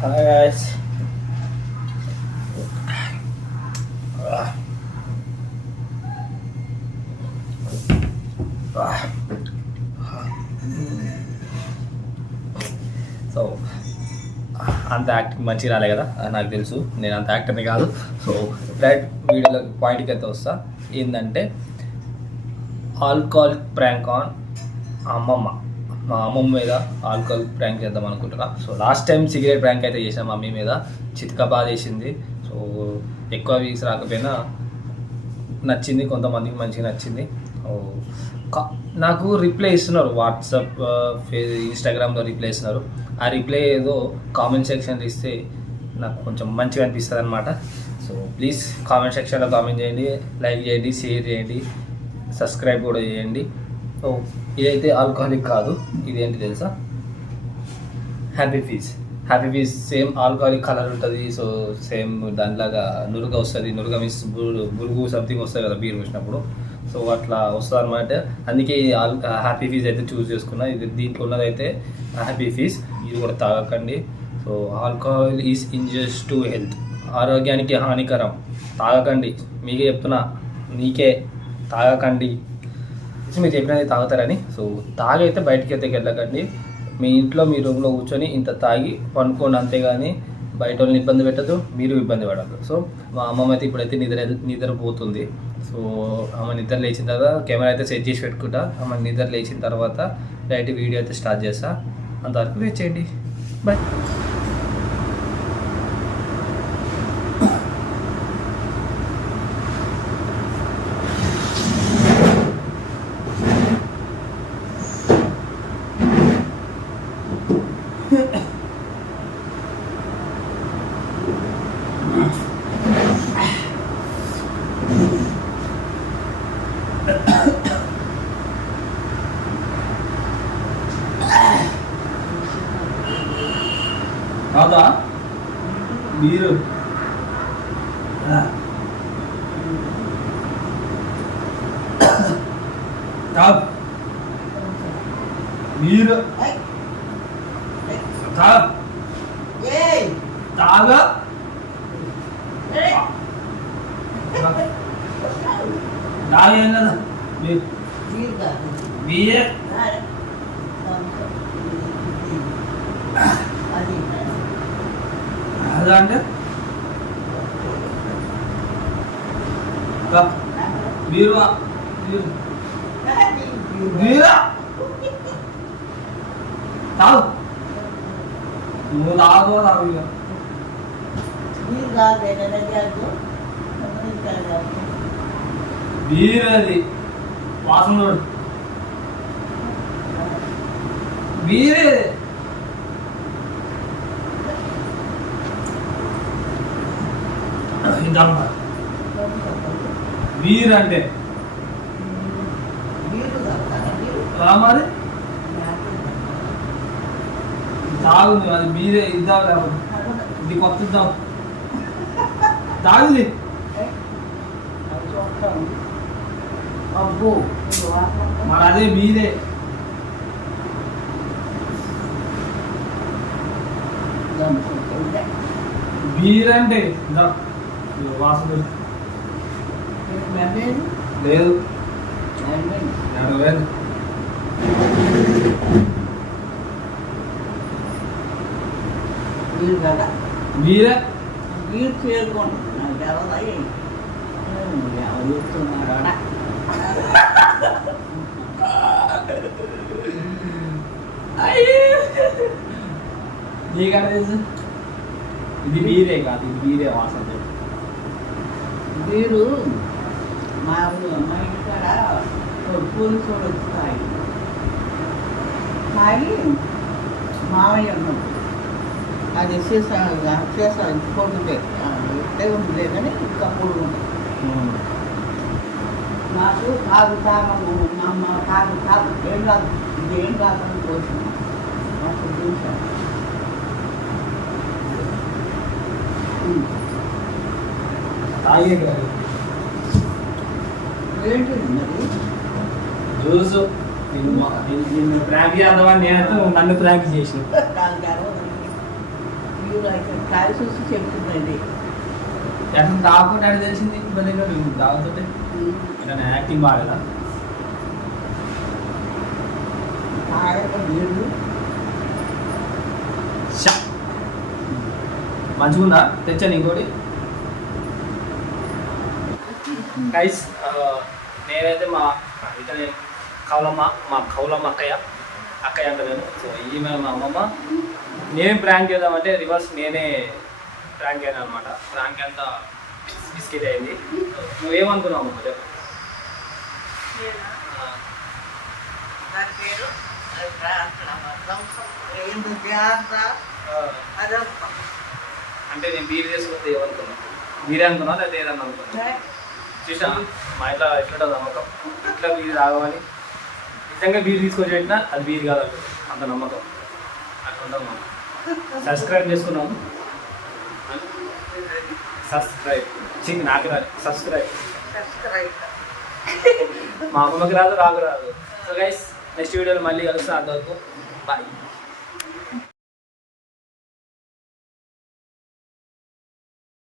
Hi guys. So అంత acting మంచిగా రాలే కదా నాకు తెలుసు, నేను అంత యాక్టర్ని కాదు. సో డైరెక్ట్ వీడియోలో పాయింట్కి అయితే వస్తా. ఏంటంటే ఆల్కహాలిక్ ప్రాంక్ ఆన్ అమ్మమ్మ. మా అమ్మమ్మ మీద ఆల్కహాలిక్ ప్రాంక్ చేద్దాం అనుకుంటున్నా. So last time cigarette prank అయితే చేసిన మమ్మీ మీద, చితక బాధ వేసింది. సో ఎక్కువ వీక్స్ రాకపోయినా నచ్చింది, కొంతమందికి మంచిగా నచ్చింది. నాకు రిప్లై ఇస్తున్నారు, వాట్సాప్ ఇన్స్టాగ్రామ్లో రిప్లై ఇస్తున్నారు. ఆ రిప్లై ఏదో కామెంట్ సెక్షన్లో ఇస్తే నాకు కొంచెం మంచిగా అనిపిస్తుంది అనమాట. సో ప్లీజ్ కామెంట్ సెక్షన్లో కామెంట్ చేయండి, లైక్ చేయండి, షేర్ చేయండి, సబ్స్క్రైబ్ కూడా చేయండి. సో ఇదైతే ఆల్కహాలిక్ కాదు, ఇదేంటి తెలుసా? Happy fizz same alcoholic colour ఉంటుంది. సో సేమ్ దానిలాగా నురుగ వస్తుంది. నురుగ మీన్స్ బురుగు సంథింగ్ వస్తుంది కదా బీర్ వచ్చినప్పుడు. సో అట్లా వస్తుంది అనమాట. అందుకే హ్యాపీ ఫీజ్ అయితే చూస్ చేసుకున్నా. ఇది దీంట్లో ఉన్నదైతే హ్యాపీ ఫీజ్. ఇది కూడా తాగకండి. So alcohol is injurious to health, ఆరోగ్యానికి హానికరం. తాగకండి, మీకే చెప్తున్నా, నీకే తాగకండి. మీరు చెప్పినది తాగుతారని. సో తాగైతే బయటికి అయితే వెళ్ళకండి. మీ ఇంట్లో మీ రూమ్లో కూర్చొని ఇంత తాగి పండుకోండి, అంతేగాని బయట వాళ్ళని ఇబ్బంది పెట్టద్దు, మీరు ఇబ్బంది పడద్దు. సో మా అమ్మమ్మ అయితే ఇప్పుడైతే నిద్రపోతుంది. సో ఆమె నిద్ర లేచిన తర్వాత కెమెరా అయితే సెట్ చేసి పెట్టుకుంటా. ఆమె నిద్ర లేచిన తర్వాత డైరెక్ట్ వీడియో అయితే స్టార్ట్ చేస్తా. అంతవరకు వెయిట్ చేయండి. బాయ్. కాదా మీరు మీరు తాగా ఏం కదా బియ్య అంటే మీరు తాగు, నువ్వు తాగు తాగు. బీరు అది వాసన బీరే. బీర్ అంటే మరి తాగుంది, అది బీరే. ఇద్దాం లేకపోతే ఇది కొత్త ఇద్దాం, తాగుది. మరి అదే బీరే. బీర్ అంటే వాసన లేదు. బీరే బీర్ చేరుకుంటున్నాడు ఎవరు చెప్తున్నారా? ఇది బీరే కాదు, ఇది బీరే వాసన. బీరు మా ఇంటికాడ పోలీసు వాళ్ళు వచ్చి తాగి మామయ్య ఉన్నాడు. అది చేసాడుకోవట్లే ఉంటుంది కానీ కప్పుడు నాకు తాగము మా అమ్మ తాగు ఏం కాదు, ఇదేం కాదని కోరుతున్నాను. అప్పుడు చూసాను ఏంటిది మరి జ్యూస్. నిన్ను ప్రాంక్ చేద్దామని నేనైతే నన్ను ప్రాంక్ చేసిన. చూడు అయితే కాయ చూసి చెప్తున్నది అసలు తాగకుండా అని తెలిసింది ఇబ్బంది తాగుతుంటే నేను యాక్టింగ్ బాగాలేదా కాయక నీళ్ళు మంచిగుందా తెచ్చాను ఇంకోటి గైస్ నేనైతే మా ఇతనే మా కౌలమ్మ అక్కయ్య అంట నేను సో ఈమె మా అమ్మమ్మ నేనేం ప్రాంక్ చేద్దామంటే రివర్స్ నేనే ప్రాంక్ అయ్యాను అనమాట ప్రాంక్ అంతా బిస్కెట్ అయింది నువ్వేమనుకున్నావు అమ్మమ్మ చెప్పు నా పేరు అంటే నేను బీర్ చేసుకుంటే ఏమనుకున్నాను మీరే అనుకున్నా లేదా ఏదన్నా అనుకున్నా చూసా మా ఇంట్లో ఎట్లుంటుంది నమ్మకం ఇట్లా బీర్ తాగమని నిజంగా బీర్ తీసుకొచ్చి పెట్టినా అది బీర్ కాదంట అంత నమ్మకం అట్లా ఉంటాం మనం సబ్స్క్రైబ్ చేసుకున్నాము నాకు రాదు సబ్స్క్రైబ్ మా అమ్మకి రాదు రాదు సో గైస్ నెక్స్ట్ వీడియోలో మళ్ళీ కలుస్తాను అంతవరకు బాయ్